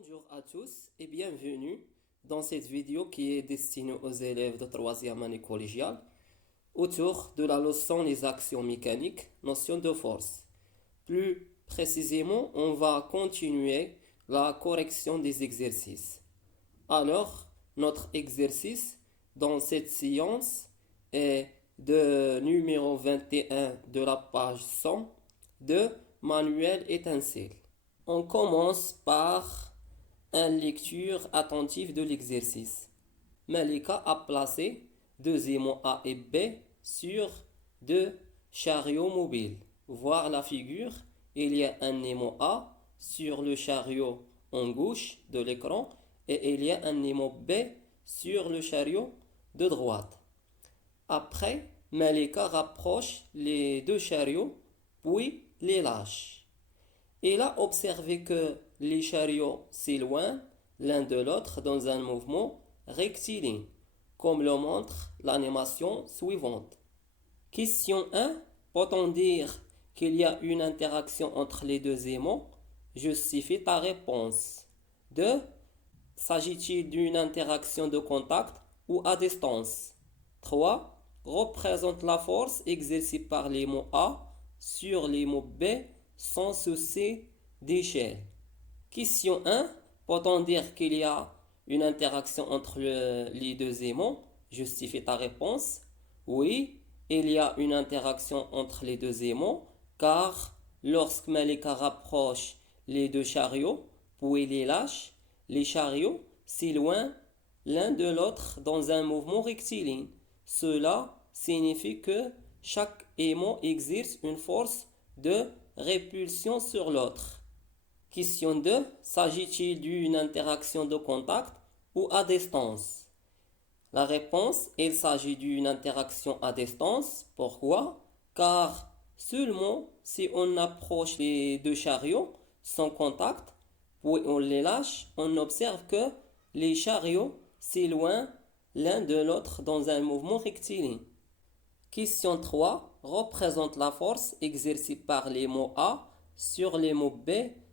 Bonjour à tous et bienvenue dans cette vidéo qui est destinée aux élèves de troisième année collégiale autour de la leçon les actions mécaniques, notion de force. Plus précisément, on va continuer la correction des exercices. Alors, notre exercice dans cette séance est de numéro 21 de la page 100 de Manuel étincelle. On commence par une lecture attentive de l'exercice. Malika a placé deux aimants A et B sur deux chariots mobiles. Voir la figure, il y a un aimant A sur le chariot en gauche de l'écran et il y a un aimant B sur le chariot de droite. Après, Malika rapproche les deux chariots, puis les lâche. Il a observé que les chariots s'éloignent l'un de l'autre dans un mouvement rectiligne, comme le montre l'animation suivante. Question 1. Peut-on dire qu'il y a une interaction entre les deux aimants? Justifie ta réponse. 2. S'agit-il d'une interaction de contact ou à distance? 3. Représente la force exercée par les mots A sur les mots B sans souci d'échelle. Question 1. Peut-on dire qu'il y a une interaction entre les deux aimants? Justifie ta réponse. Oui, il y a une interaction entre les deux aimants car lorsque Malika rapproche les deux chariots, puis les lâche, les chariots s'éloignent l'un de l'autre dans un mouvement rectiligne. Cela signifie que chaque aimant exerce une force de répulsion sur l'autre. Question 2. S'agit-il d'une interaction de contact ou à distance? La réponse, il s'agit d'une interaction à distance. Pourquoi? Car seulement si on approche les deux chariots sans contact, puis on les lâche, on observe que les chariots s'éloignent l'un de l'autre dans un mouvement rectiligne. Question 3. Représente la force exercée par les mots A sur les mots B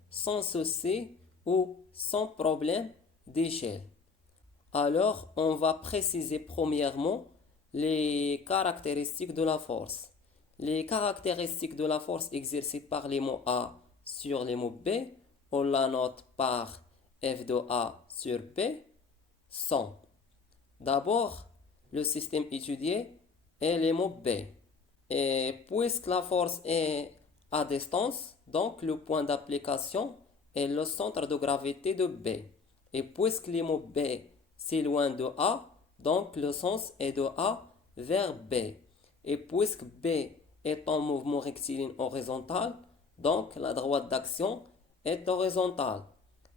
sans souci ou sans problème d'échelle. Alors, on va préciser premièrement les caractéristiques de la force. Les caractéristiques de la force exercée par les mots A sur les mots B, on la note par F de A sur B sont. D'abord, le système étudié est les mots B. Et puisque la force est à distance, donc le point d'application est le centre de gravité de B. Et puisque les mots B s'éloignent de A, donc le sens est de A vers B. Et puisque B est en mouvement rectiligne horizontal, donc la droite d'action est horizontale.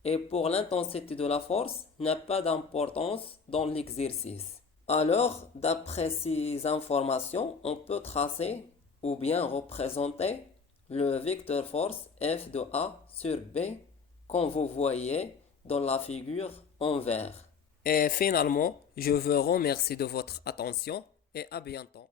Et pour l'intensité de la force n'a pas d'importance dans l'exercice. Alors, d'après ces informations, on peut tracer ou bien représenter le vecteur force F de A sur B, comme vous voyez dans la figure en vert. Et finalement, je vous remercie de votre attention et à bientôt.